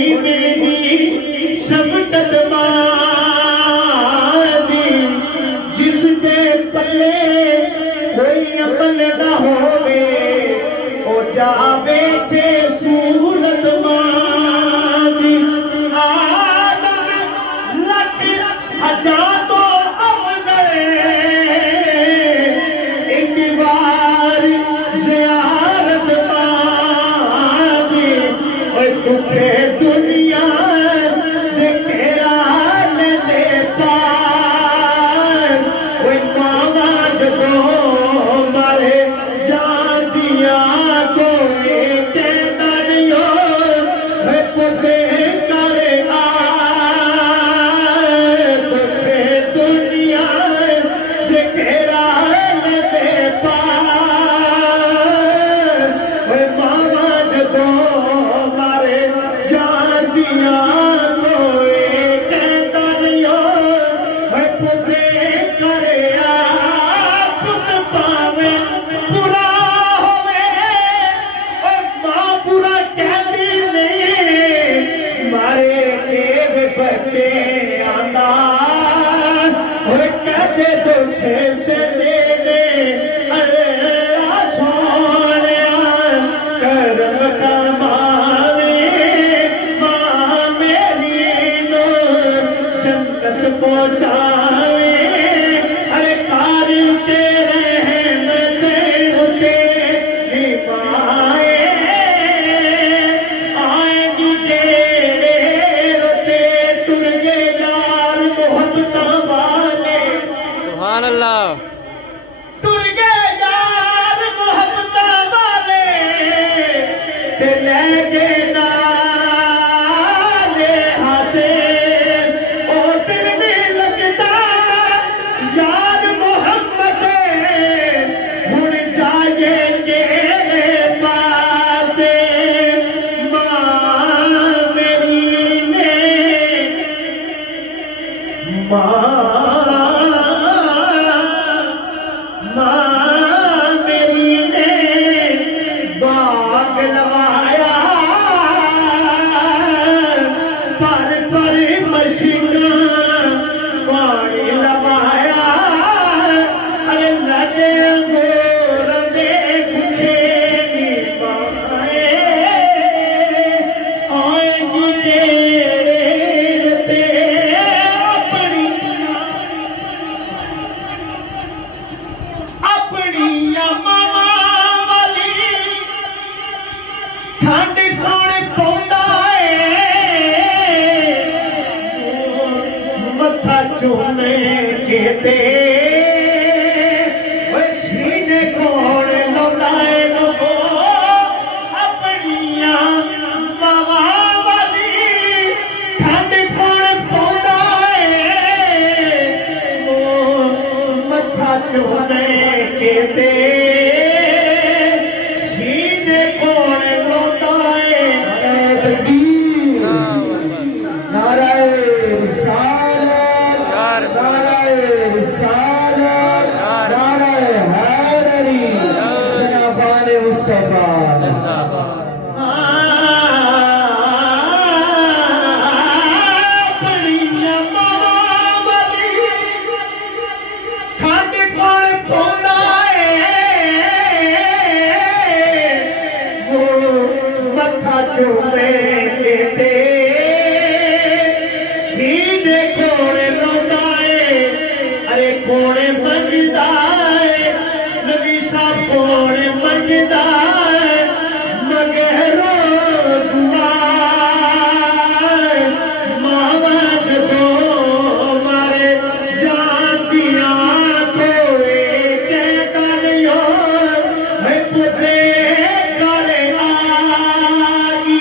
नहीं मिलती शफकत मां दी जिसदे पल्ले कोई अमल ना होवे ओ जावे थे सूरत मां दी आदम लख हजार तो अफजल एक बार ज़ियारत मां दी ओए तुखे दुनिया दे घेरान दे पार ओए मामा जदो मारे जादिया कोई कहना नहीं हो मैं पुते करे आ तुखे दुनिया दे घेरान दे पार ओए मामा जदो मारे जादिया कोई कहना नहीं हो मैं पुते करे आ पुत पावे बुरा होवे ओए मां बुरा कहती नहीं मारे देव बच्चे आंदा ओए कहते दुखे से दे दे अल्लाह सोनिया करम कमावे मां मेरी नो जन्नत पहुंचावे अरे कारी तेरे रहमत उते निभाए आएगी तेरे रोते तुर के यार मोहब्बत वाले सुभान अल्लाह। तुर के यार मोहब्बत वाले ते लेके नाले हासे ओ दिल नहीं लगता यार मोहब्बत हुण जाएंगे पासे मां मेरी ने मां मेरी ने बाग लगाया पर मशीना पानी लगाया अरे लगे अंगूर दे कुछे नहीं पाए आएगी तेरे ते अपनी मामा वाली ठंड कौन पौंदा मथा चूमे केते सीने कौन लौटाए लोगो अपनिया मामा वाली ठंड कौन पौंदा मथा चूमे केते सीने कौन लौटाए तकबीर नाराए रिसालत नाराए रिसालत नाराए हैदरी सनाफान मुस्तफा अपनिया मामा वाली ठंड कौन पौंदा वो मथा चूमे केते सीधे कोने लौटाए अरे कोने मंगदा नबी साहब कोने मंगदा मगरो दुआ मावा जदो मारे जादिया कोई कहता नहीं हो मैं पुते करे आई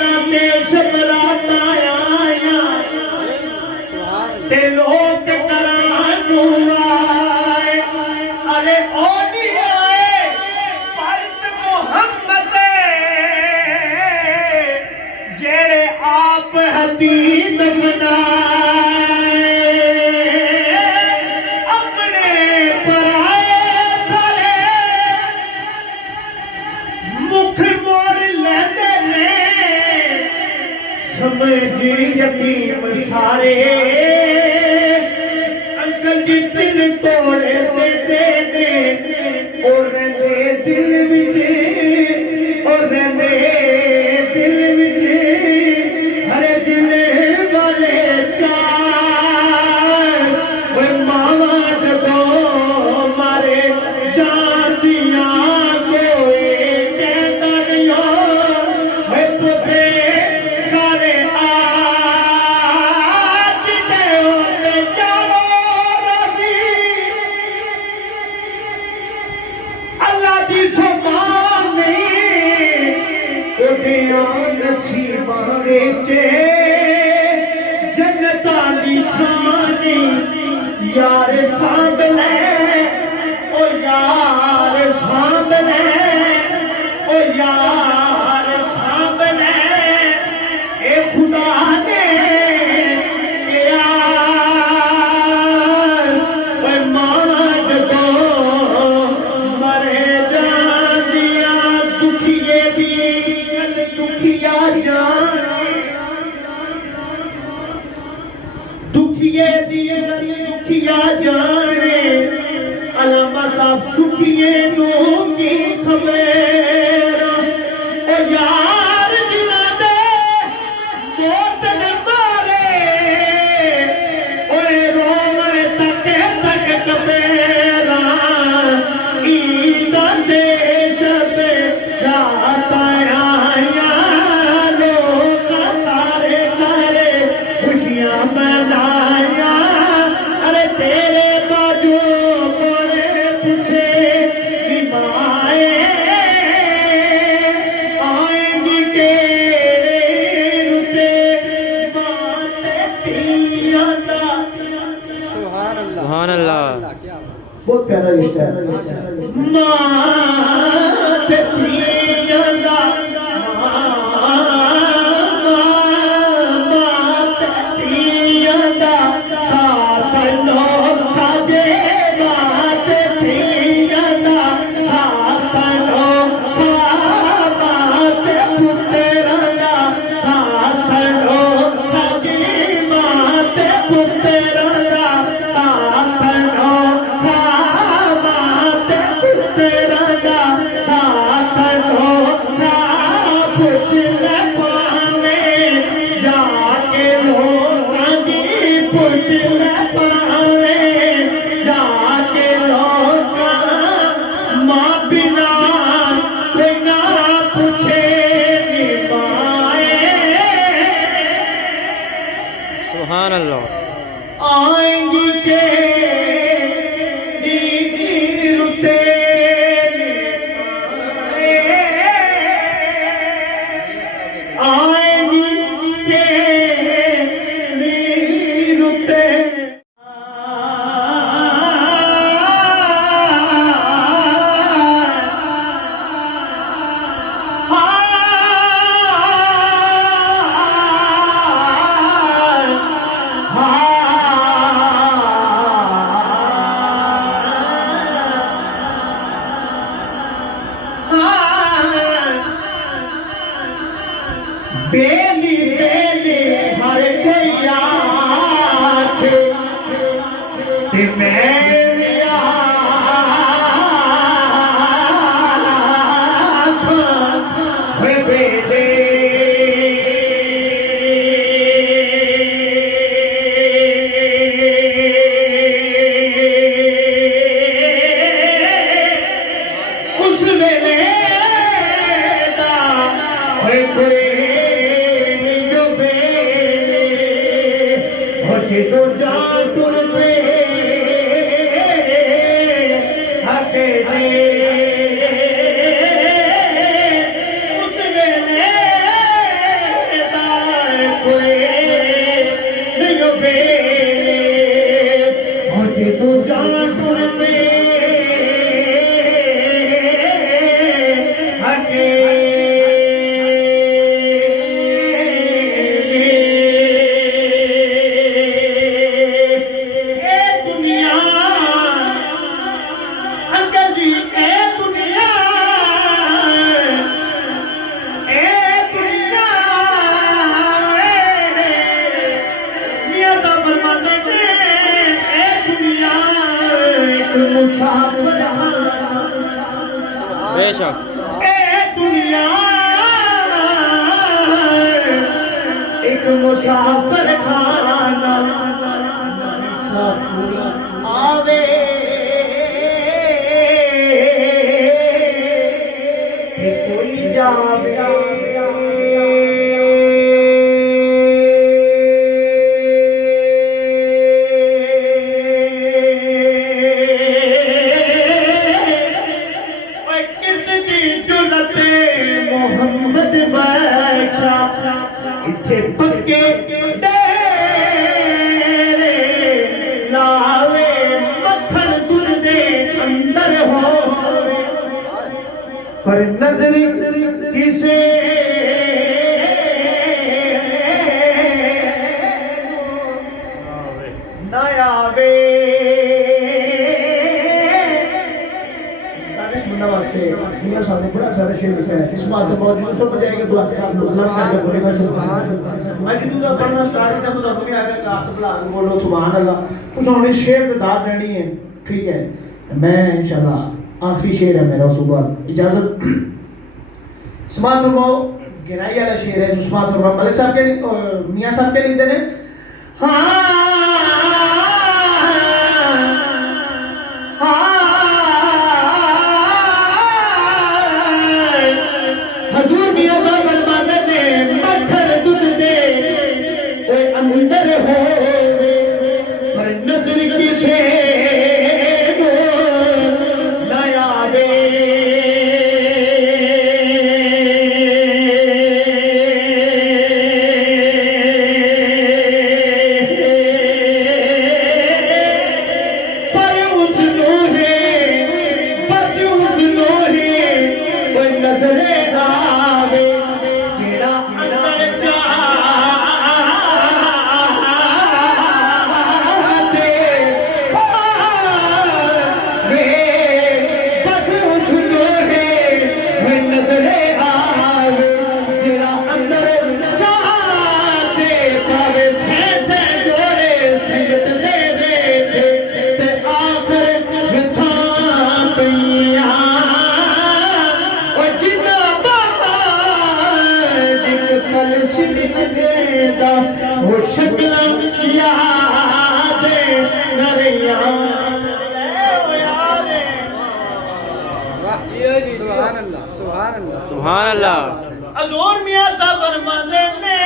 ना ते शबराता आया ते लोग करानू आए अरे ओ नहीं आए भारत मोहम्मद जेड़े आप हदीद बनाए अपने पराए सारे मुख मोड़ लेते ने समझ यतीम सारे अंकल जी दिल तोड़े देते ने और रहंदे दिल विच और रहंदे दिल विच हरे दिल वाले चार ओए मावा जदों मारे जान दिया कोई कहता नहीं ओए पुत्रे काले आज दे होते जानो राजी अल्लाह दी सुभान नहीं ओदियां नसीबां विच जन्नतां दी छानी यार सांभ ले ओ यार सांभ ले ओ यार सांभ ले ए खुदा ने यार ओए मां जदों मरे जांदिया दुखिए दी दुखिया जान दुखिए दी दुखिया जाने अलामा साहब सुखिए नू की खबर ओ यार जिना दे मौत ने मारे ओए रोमन तक तक कबेरा ईदा देश पे जाता आया लोग तारे तारे खुशियां मनाया अरे तेरे बाजू कोने पूछे कि माए आएंगी केड़े रुते माते तियां दा सुभान अल्लाह। बहुत प्यारा रिश्ता है माते तियां दा माते तियां दा साथ नो खाजे माते तियां दा साथ नो माते पुत्रा दा साथ नो खाजे माते पुत्रा दा साथ नो माते पुत्रा दा साथ नो पूछ ले पाने जाके लोकां दी पूछ ले पाने जाके लोकां मां बिना कोई ना पूछे नी माए सुभान अल्लाह। आएंगी के रुते आएंगी के रुते बेली बेली हर कोई आखे ते मैं आखे बेले उस वेले दा होए कोई तो जान टुर पे हटे दे उस वेले कोई नहीं बे मुझे तो जान टुर पे हटे मुसाफिर बेशक ए दुनिया एक मुसाफिर खाना मुसाफिर आवे ते कोई जावे मोहम्मद बैठा इथे पक्के डेरे लावे मक्खन दूध दे अंदर हो पर नजर किसे न आवे नमस्ते मियां साहब ने बड़ा सारा शेर लिखा है इस बात को बहुत सब बजाएंगे बुला के आप लोग सलाम करके बोलेगा सुभान अल्लाह मैं कि तू पढ़ना स्टार्ट किया तो आपको नहीं आएगा आप बुला के बोलो सुभान अल्लाह कुछ हमने शेर की दाद देनी है ठीक है मैं इंशाल्लाह आखिरी शेर है मेरा उस बात इजाजत समाज फरमाओ गहराई वाला शेर है जो समाज फरमाओ मलिक साहब के मियां साहब के लिखते हैं हजूर मियां साहब फरमाते ने मक्खन दूध दे ओए अंदर हो पर नजर किसे न आवे पर उस लोहे बस उस लोहे ओए नजरे आवे जेड़ा अंदर जाते वे बस उस लोहे ओए नजरे आवे जेड़ा अंदर जाते पावे से जोड़े सिरत दे दे ते आखिर विथा पईया ओ जिन्ना कल सिलसिलेदा वो शक्ल याद नरिया सुभान अल्लाह सुभान अल्लाह हजूर मियां साहब फरमाते ने